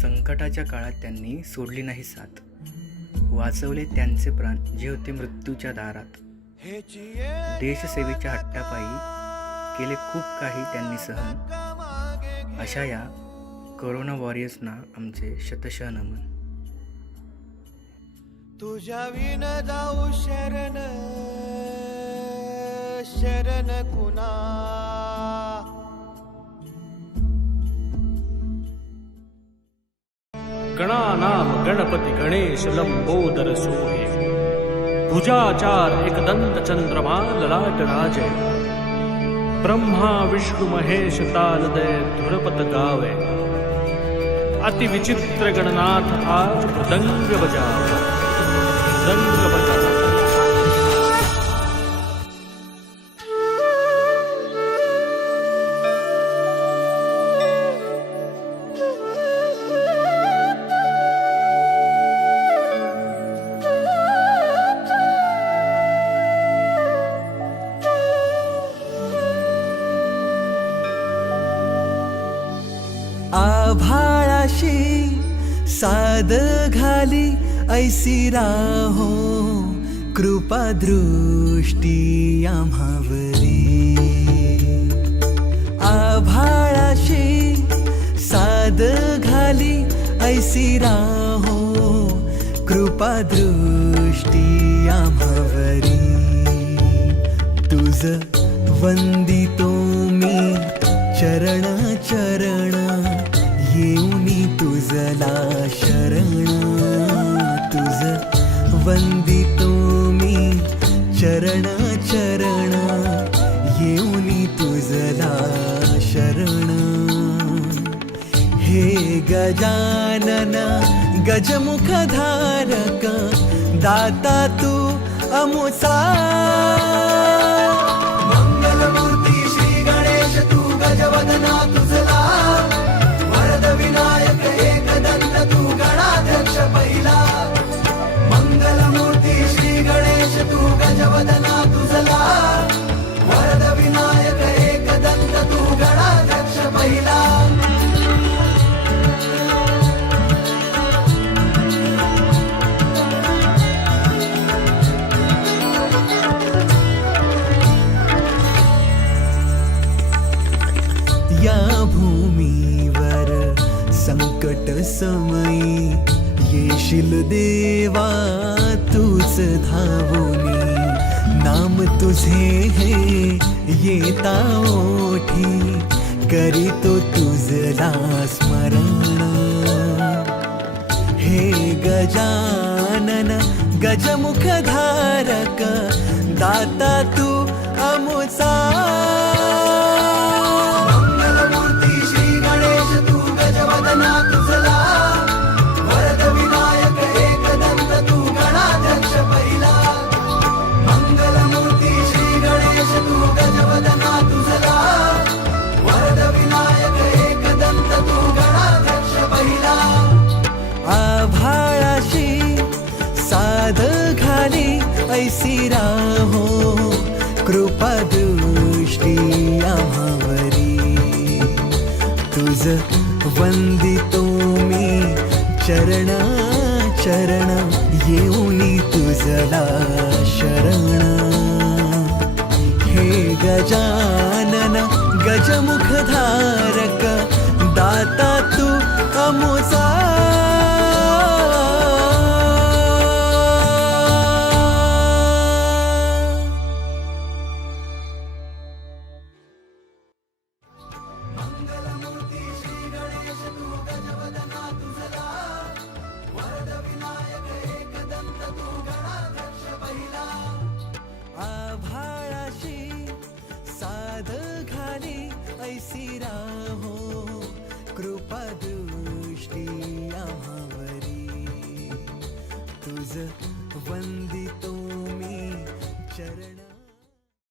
संकटाच्या काळात त्यांनी सोडली नाही साथ, वाचवले त्यांचे प्राण जे होते मृत्यूच्या दारात. देशसेवेच्या हट्टापायी केले खूप काही त्यांनी सहन. अशा या कोरोना वॉरियर्सना आमचे शतशः नमन. तुझ्या विन जाऊ शरण शरण कुणा. गणानाम गणपती गणेश लंबोदर सोहे. भुजाचार एकदंत चंद्रमा ललाट राजे. ब्रह्मा विष्णु महेश तालदय धुरपत गावे. अति विचित्र गणनाथ आज मृदंग बजावे. मृदंग बजावे. आभाळाशी साद घाली ऐसी राहो कृपा दृष्टी आम्हावरी. आभाळाशी साद घाली ऐसी राहो कृपा दृष्टी आम्हावरी. तुझ वंदितो मी चरण चरण येऊनी तुझला शरण. तुझ वंदितो मी चरण चरण येऊनी तुझला शरण. हे गजानन गजमुख धारक दाता तू अमुसा. मंगलमूर्ती श्री गणेश तू गजवदना तुझला. वरद विनायक एकदंत तू गणाध्यक्ष पहिला. मंगलमूर्ती श्री गणेश तू गजवदना तुझला. वरद विनायक एकदंत तू गणाध्यक्ष पहिला. या भूमीवर संकट समयी येशील देवा तूच धावोनी. नाम तुझे हे येता ओठी करीतो तुझला स्मरण. हे गजानन गजमुख धारक दाता तू अमुचा. तुझला वरद विनायक एकदंत तू गणाध्यक्ष पहिला. मंगलमूर्ती श्री गणेश तू गजवदना तुझला. वरद विनायक एकदंत तू गणाध्यक्ष पहिला. आभाळाशी साद घाली ऐसी राहो कृपा दृष्टी आम्हावरी. तुझ वंदितो मी चरण चरण येऊनी तुझला शरण. हे गजानन गजमुख धारक दाता तू अमुसा. आभाळाशी साद घाली ऐसी रा.